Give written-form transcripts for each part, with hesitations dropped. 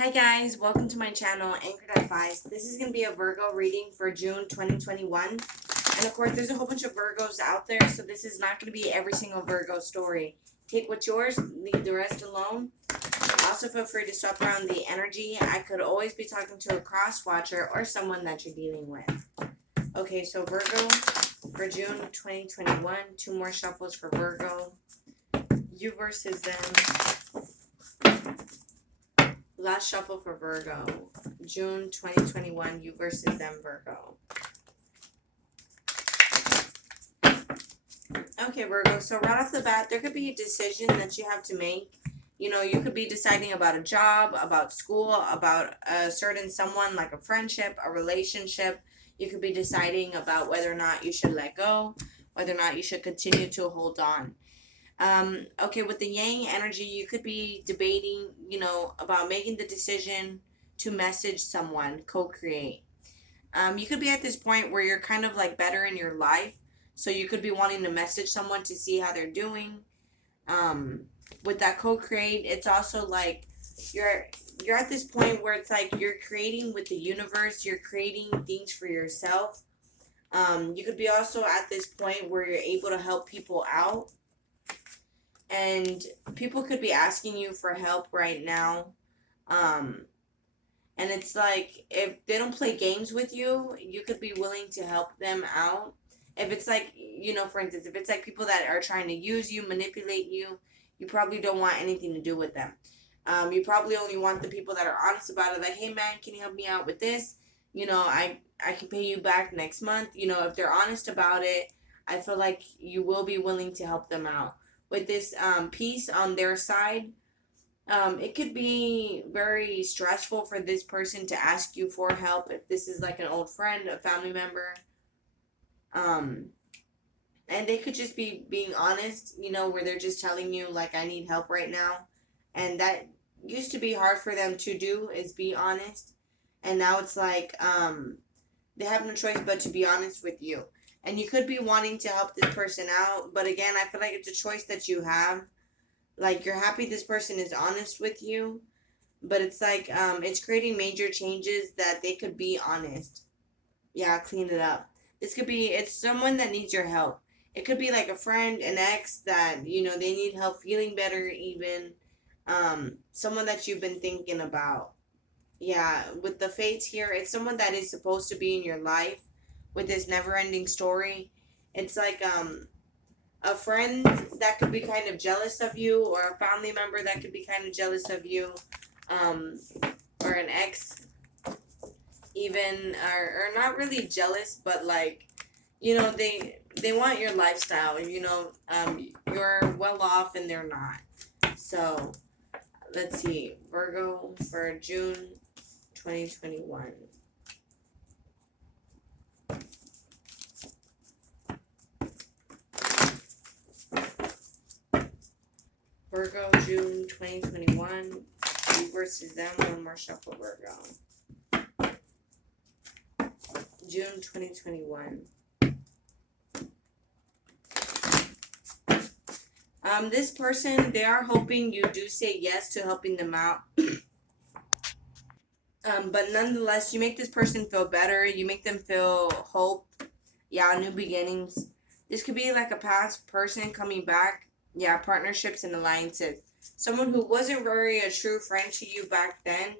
Hi guys, welcome to my channel, Anchored Advice. This is going to be a Virgo reading for June 2021. And of course, there's a whole bunch of Virgos out there, so this is not going to be every single Virgo story. Take what's yours, leave the rest alone. Also, feel free to swap around the energy. I could always be talking to a cross watcher or someone that you're dealing with. Okay, so Virgo for June 2021. Two more shuffles for Virgo. You versus them. Last shuffle for Virgo. June 2021, you versus them, Virgo. Okay, Virgo, so right off the bat, there could be a decision that you have to make. You could be deciding about a job, about school, about a certain someone, like a friendship, a relationship. You could be deciding about whether or not you should let go, whether or not you should continue to hold on. Okay, with the Yang energy, you could be debating, about making the decision to message someone, co-create. You could be at this point where you're kind of like better in your life, so you could be wanting to message someone to see how they're doing. Um, with that co-create, it's also like you're you're at this point where it's like you're creating with the universe, you're creating things for yourself. You could be also at this point where you're able to help people out, and people could be asking you for help right now. Um, and it's like if they don't play games with you, you could be willing to help them out. If it's like, for instance, if it's like people that are trying to use you, manipulate you, you probably don't want anything to do with them. You probably only want the people that are honest about it, like, hey man, can you help me out with this? I can pay you back next month. If they're honest about it, I feel like you will be willing to help them out with this piece on their side. It could be very stressful for this person to ask you for help if this is like an old friend, a family member. Um, and they could just be being honest, where they're just telling you, like, I need help right now. And that used to be hard for them to do, is be honest. And now it's like they have no choice but to be honest with you. And you could be wanting to help this person out, but again, I feel like it's a choice that you have. Like, you're happy this person is honest with you, but it's like it's creating major changes that they could be honest. Yeah, clean it up. This could be, it's someone that needs your help. It could be like a friend, an ex that they need help feeling better, even someone that you've been thinking about. Yeah, with the fates here, it's someone that is supposed to be in your life with this never ending story. It's like a friend that could be kind of jealous of you, or a family member that could be kind of jealous of you, um, or an ex, even, or not really jealous, but like, they want your lifestyle. You're well off and they're not. So let's see, Virgo for June 2021. Virgo, June 2021. You versus them. One more shuffle, Virgo. June 2021. This person, they are hoping you do say yes to helping them out. But nonetheless, you make this person feel better. You make them feel hope. Yeah, new beginnings. This could be like a past person coming back. Yeah, partnerships and alliances. Someone who wasn't very a true friend to you back then,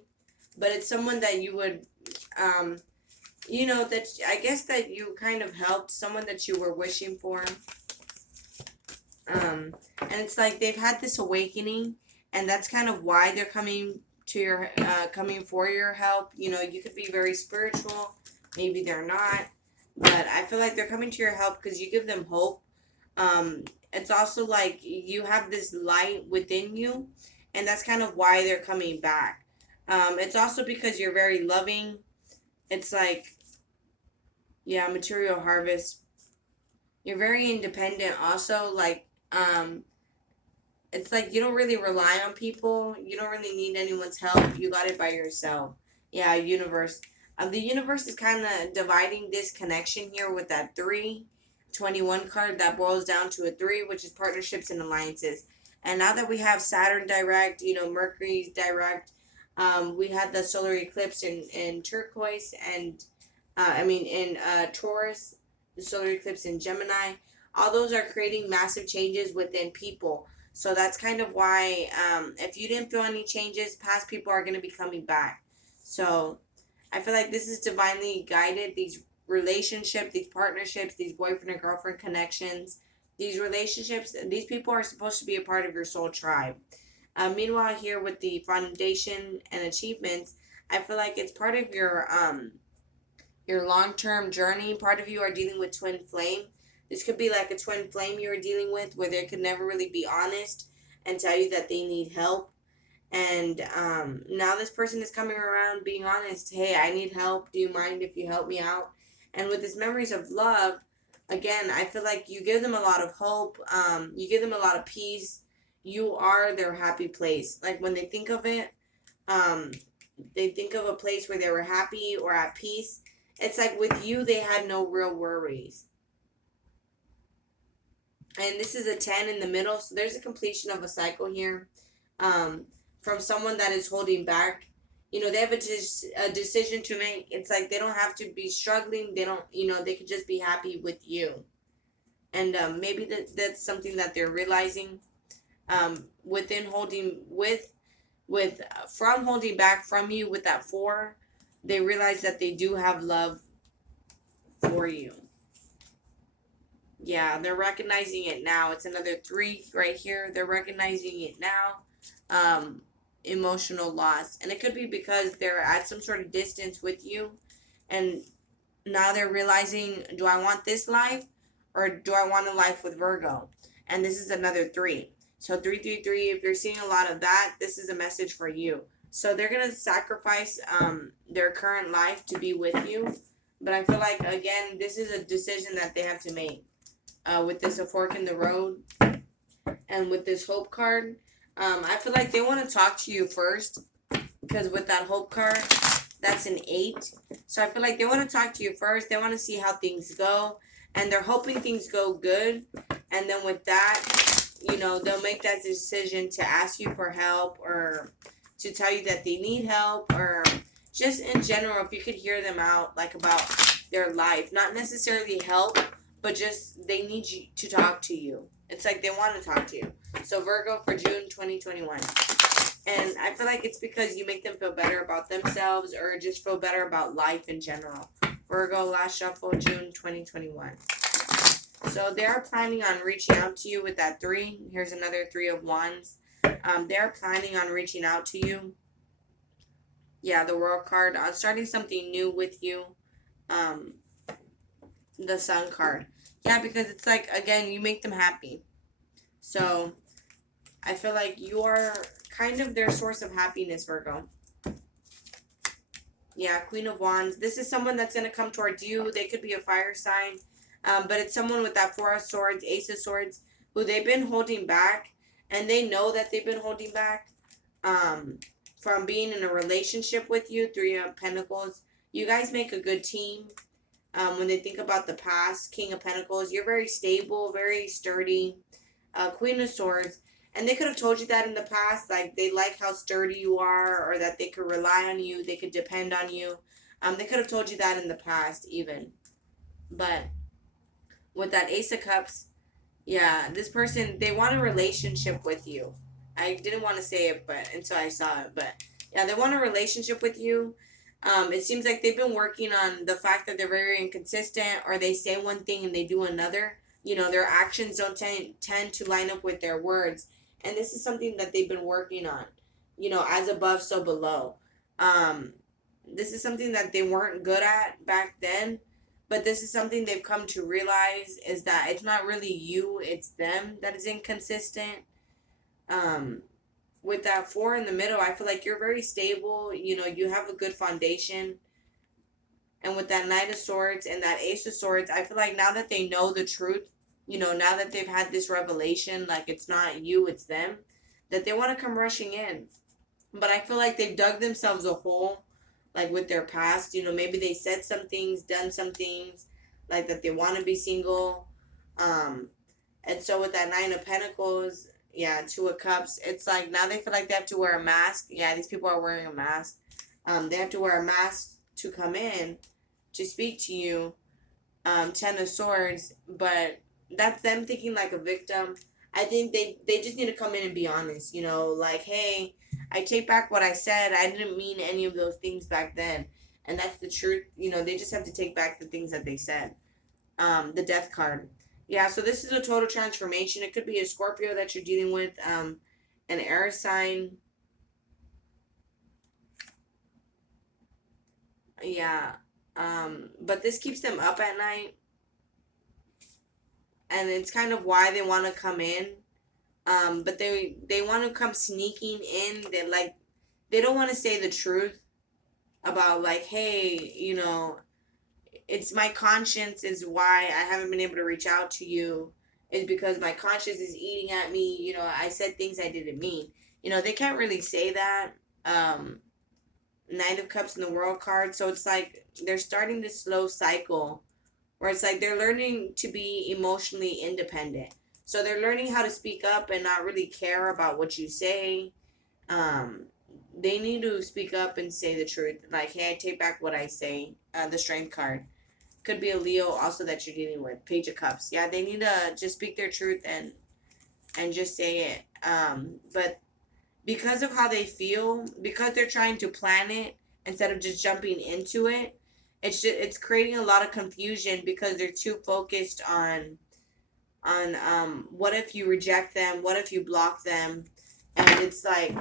but it's someone that you would, that I guess that you kind of helped, someone that you were wishing for. And it's like they've had this awakening, and that's kind of why they're coming to your, coming for your help. You could be very spiritual, maybe they're not, but I feel like they're coming to your help because you give them hope. It's also like you have this light within you, and that's kind of why they're coming back. It's also because you're very loving. It's like, yeah, material harvest. You're very independent also, like, it's like you don't really rely on people. You don't really need anyone's help. You got it by yourself. Yeah, universe. The universe is kind of dividing this connection here with that 321 card that boils down to a 3, which is partnerships and alliances. And now that we have Saturn direct, Mercury's direct, We had the solar eclipse in turquoise and in Taurus, the solar eclipse in Gemini. All those are creating massive changes within people. So that's kind of why, if you didn't feel any changes, past people are going to be coming back. So I feel like this is divinely guided. These relationships, these partnerships, these boyfriend and girlfriend connections, these relationships, these people are supposed to be a part of your soul tribe. Meanwhile, here with the foundation and achievements, I feel like it's part of your long term journey. Part of you are dealing with twin flame. This could be like a twin flame you're dealing with where they could never really be honest and tell you that they need help. And now this person is coming around being honest. Hey, I need help. Do you mind if you help me out? And with this memories of love, again, I feel like you give them a lot of hope. You give them a lot of peace. You are their happy place. Like when they think of it, um, they think of a place where they were happy or at peace. It's like with you, they had no real worries. And this is a 10 in the middle, so there's a completion of a cycle here. Um, from someone that is holding back, they have a decision to make. It's like they don't have to be struggling. They don't, they could just be happy with you. And maybe that's something that they're realizing, within holding with from holding back from you with that 4. They realize that they do have love for you. Yeah, they're recognizing it now. It's another 3 right here. They're recognizing it now. Emotional loss. And it could be because they're at some sort of distance with you. And now they're realizing, do I want this life or do I want a life with Virgo? And this is another 3. So 333, if you're seeing a lot of that, this is a message for you. So they're going to sacrifice their current life to be with you. But I feel like, again, this is a decision that they have to make. With this a fork in the road and with this hope card, I feel like they want to talk to you first, because with that hope card, that's an 8. So I feel like they want to talk to you first. They want to see how things go, and they're hoping things go good. And then with that, they'll make that decision to ask you for help or to tell you that they need help, or just in general, if you could hear them out, like about their life, not necessarily help, but just they need you to talk to you. It's like they want to talk to you. So Virgo for June 2021. And I feel like it's because you make them feel better about themselves or just feel better about life in general. Virgo, last shuffle, June 2021. So they are planning on reaching out to you with that 3. Here's another 3 of Wands. They're planning on reaching out to you. Yeah, the World card. On starting something new with you. The Sun card. Yeah, because it's like, again, you make them happy. So I feel like you are kind of their source of happiness, Virgo. Yeah, Queen of Wands. This is someone that's going to come towards you. They could be a fire sign. But it's someone with that 4 of Swords, Ace of Swords, who they've been holding back. And they know that they've been holding back from being in a relationship with you. 3 of Pentacles. You guys make a good team. When they think about the past, King of Pentacles, you're very stable, very sturdy. Queen of Swords. And they could have told you that in the past, like they like how sturdy you are, or that they could rely on you, they could depend on you. They could have told you that in the past even. But with that Ace of Cups, yeah, this person, they want a relationship with you. I didn't want to say it but until I saw it, but yeah, they want a relationship with you. It seems like they've been working on the fact that they're very inconsistent, or they say one thing and they do another. Their actions don't tend to line up with their words. And this is something that they've been working on. As above, so below. This is something that they weren't good at back then. But this is something they've come to realize, is that it's not really you, it's them that is inconsistent. With that 4 in the middle, I feel like you're very stable. You have a good foundation. And with that Knight of Swords and that Ace of Swords, I feel like now that they know the truth, now that they've had this revelation, like it's not you, it's them, that they want to come rushing in. But I feel like they've dug themselves a hole, like with their past. Maybe they said some things, done some things, like that they want to be single. And so with that 9 of Pentacles, Yeah, Two of Cups. It's like now they feel like they have to wear a mask. Yeah, these people are wearing a mask. They have to wear a mask to come in to speak to you. Ten of Swords, but that's them thinking like a victim. I think they just need to come in and be honest. Like, hey, I take back what I said. I didn't mean any of those things back then, and that's the truth. They just have to take back the things that they said. The Death card. Yeah, so this is a total transformation. It could be a Scorpio that you're dealing with, an air sign. Yeah. But this keeps them up at night, and it's kind of why they want to come in. But they want to come sneaking in. They don't want to say the truth about, like, hey, it's my conscience is why I haven't been able to reach out to you. Is because my conscience is eating at me. I said things I didn't mean. They can't really say that. Nine of Cups in the World card. So it's like they're starting this slow cycle where it's like they're learning to be emotionally independent. So they're learning how to speak up and not really care about what you say. Um, they need to speak up and say the truth. Like, hey, I take back what I say. The Strength card could be a Leo also that you're dealing with. Page of Cups. Yeah, they need to just speak their truth and just say it. But because of how they feel, because they're trying to plan it instead of just jumping into it, it's creating a lot of confusion because they're too focused on what if you reject them, what if you block them, and it's like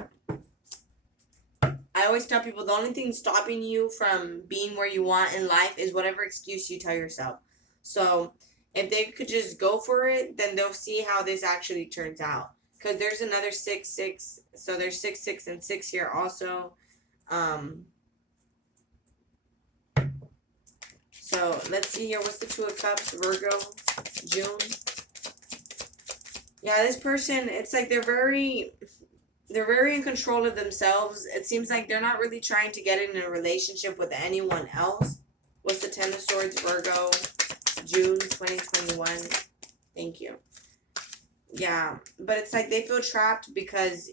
I always tell people the only thing stopping you from being where you want in life is whatever excuse you tell yourself. So if they could just go for it, then they'll see how this actually turns out. Because there's another 6 6, so there's 6 6 and 6 here also. Um, so let's see here. What's the Two of Cups, Virgo, June? Yeah, this person, it's like they're very in control of themselves. It seems like they're not really trying to get in a relationship with anyone else. What's the Ten of Swords, Virgo, June 2021? Thank you. Yeah, but it's like they feel trapped because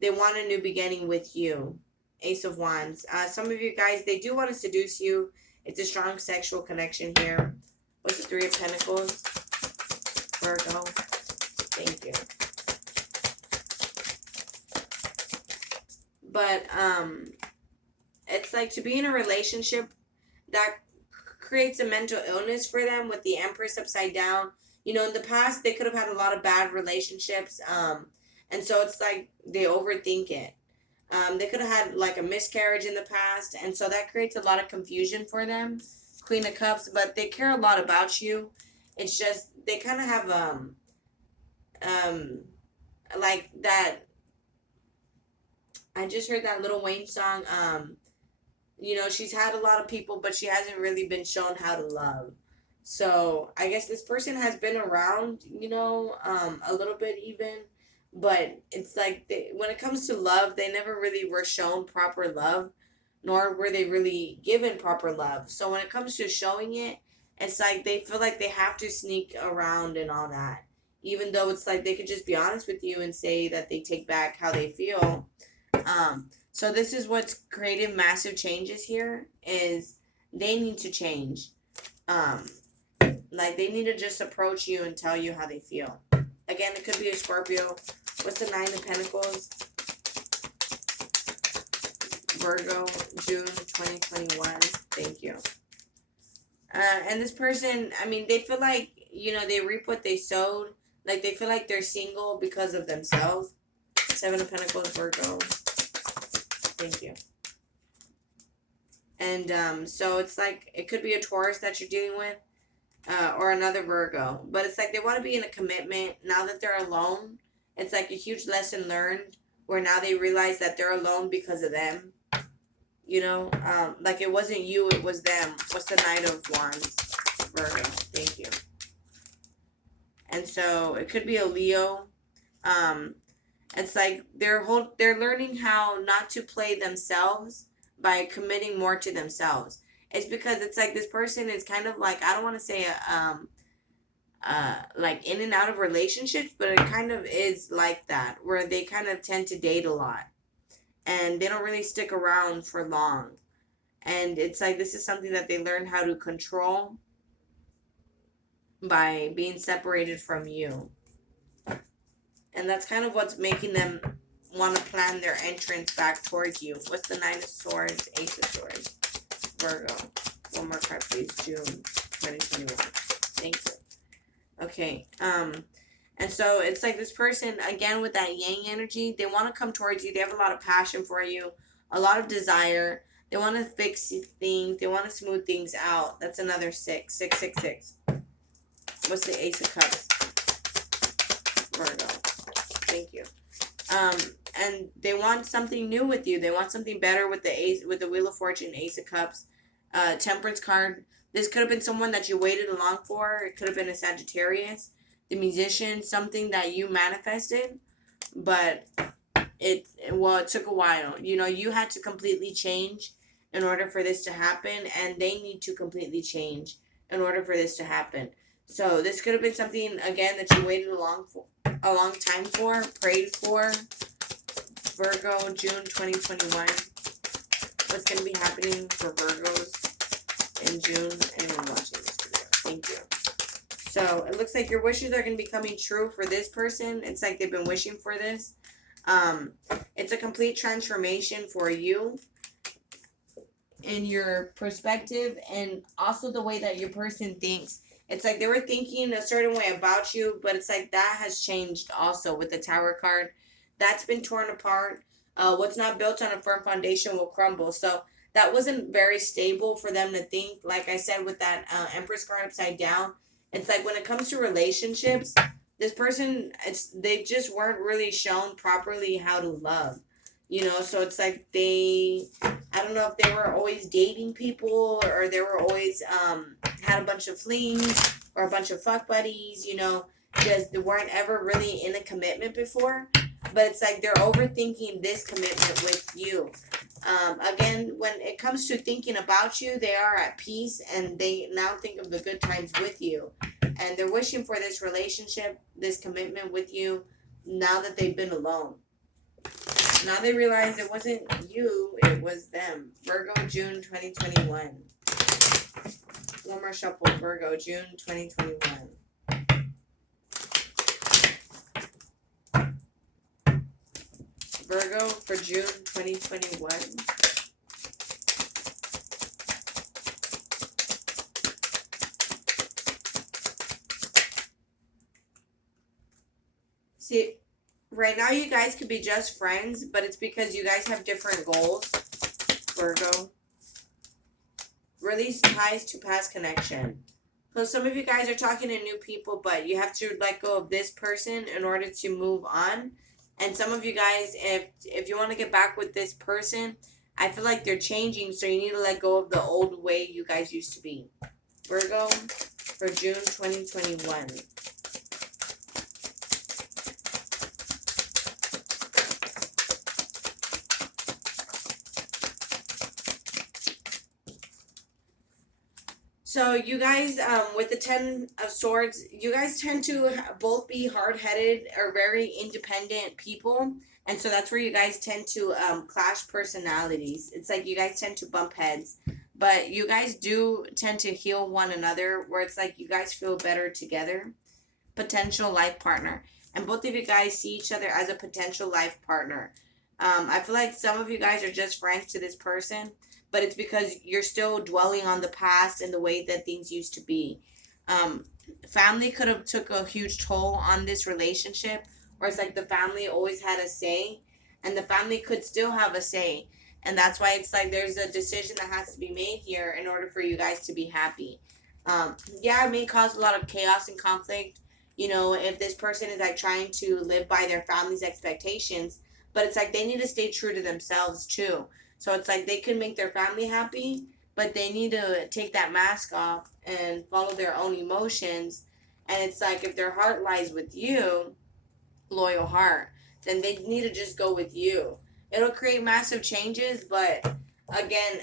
they want a new beginning with you. Ace of Wands. Some of you guys, they do want to seduce you. It's a strong sexual connection here. What's the Three of Pentacles, Virgo? Thank you. But it's like to be in a relationship that creates a mental illness for them with the Empress upside down. In the past they could have had a lot of bad relationships, and so it's like they overthink it. They could have had like a miscarriage in the past, and so that creates a lot of confusion for them. Queen of Cups, but they care a lot about you. It's just they kind of have um like that. I just heard that Lil Wayne song. She's had a lot of people, but she hasn't really been shown how to love. So I guess this person has been around, a little bit even, but it's like when it comes to love, they never really were shown proper love, nor were they really given proper love. So when it comes to showing it, it's like they feel like they have to sneak around and all that, even though it's like they could just be honest with you and say that they take back how they feel. So this is what's created massive changes here is they need to change. Um, like they need to just approach you and tell you how they feel. Again, it could be a Scorpio. What's the Nine of Pentacles? Virgo, June 2021. Thank you. And this person, I mean, they feel like, they reap what they sowed. Like they feel like they're single because of themselves. Seven of Pentacles, Virgo. Thank you. And so it's like it could be a Taurus that you're dealing with, or another Virgo. But it's like they want to be in a commitment now that they're alone. It's like a huge lesson learned where now they realize that they're alone because of them. Like it wasn't you, it was them. What's the Knight of Wands, Virgo? Thank you. And so it could be a Leo. It's like they're learning how not to play themselves by committing more to themselves. It's because it's like this person is kind of like, I don't want to say like in and out of relationships, but it kind of is like that, where they kind of tend to date a lot and they don't really stick around for long. And it's like this is something that they learn how to control by being separated from you. And that's kind of what's making them want to plan their entrance back towards you. What's the Nine of Swords, Ace of Swords? Virgo. One more card, please. June 2021. Thank you. Okay. And so it's like this person, again, with that yang energy, they want to come towards you. They have a lot of passion for you, a lot of desire. They want to fix things. They want to smooth things out. That's another 6. 666. What's the Ace of Cups? Virgo. Thank you. And they want something new with you. They want something better with the Ace, with the Wheel of Fortune, Ace of Cups, Temperance card. This could have been someone that you waited along for. It could have been a Sagittarius, the musician, something that you manifested, but it took a while. You know, you had to completely change in order for this to happen, and they need to completely change in order for this to happen. So this could have been something, again, that you waited a long time for, prayed for. Virgo, June 2021. What's going to be happening for Virgos in June? Anyone watching this video? Thank you. So it looks like your wishes are going to be coming true for this person. It's like they've been wishing for this. It's a complete transformation for you in your perspective, and also the way that your person thinks. It's like they were thinking a certain way about you, but it's like that has changed also with the Tower card. That's been torn apart. What's not built on a firm foundation will crumble. So that wasn't very stable for them to think. Like I said, with that Empress card upside down, it's like when it comes to relationships, this person, they just weren't really shown properly how to love. You know, so it's like I don't know if they were always dating people, or they were always had a bunch of flings or a bunch of fuck buddies, you know, because they weren't ever really in a commitment before. But it's like they're overthinking this commitment with you. Again, when it comes to thinking about you, they are at peace, and they now think of the good times with you. And they're wishing for this relationship, this commitment with you, now that they've been alone. Now they realize it wasn't you, it was them. Virgo, June 2021. One more shuffle. Virgo, June 2021. Virgo for June 2021. See, right now you guys could be just friends, but it's because you guys have different goals. Virgo. Release ties to past connection. So some of you guys are talking to new people, but you have to let go of this person in order to move on. And some of you guys, if you want to get back with this person, I feel like they're changing, so you need to let go of the old way you guys used to be. Virgo for June 2021. So you guys, with the Ten of Swords, you guys tend to both be hard-headed or very independent people. And so that's where you guys tend to clash personalities. It's like you guys tend to bump heads. But you guys do tend to heal one another, where it's like you guys feel better together. Potential life partner. And both of you guys see each other as a potential life partner. I feel like some of you guys are just friends to this person, but it's because you're still dwelling on the past and the way that things used to be. Family could have took a huge toll on this relationship, or it's like the family always had a say, and the family could still have a say. And that's why it's like there's a decision that has to be made here in order for you guys to be happy. Yeah, it may cause a lot of chaos and conflict, you know, if this person is like trying to live by their family's expectations, but it's like they need to stay true to themselves too. So it's like they can make their family happy, but they need to take that mask off and follow their own emotions. And it's like if their heart lies with you, loyal heart, then they need to just go with you. It'll create massive changes, but again,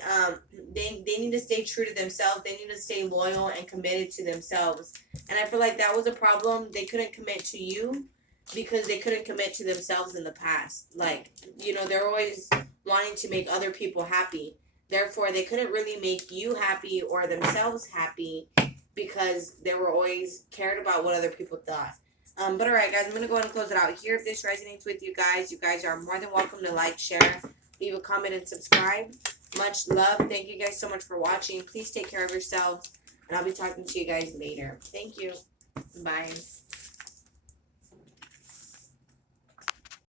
they need to stay true to themselves. They need to stay loyal and committed to themselves And I feel like that was a problem. They couldn't commit to you because they couldn't commit to themselves in the past. Like, they're always wanting to make other people happy. Therefore, they couldn't really make you happy or themselves happy because they were always cared about what other people thought. But alright, guys, I'm going to go ahead and close it out here. If this resonates with you guys are more than welcome to like, share, leave a comment, and subscribe. Much love. Thank you guys so much for watching. Please take care of yourselves. And I'll be talking to you guys later. Thank you. Bye.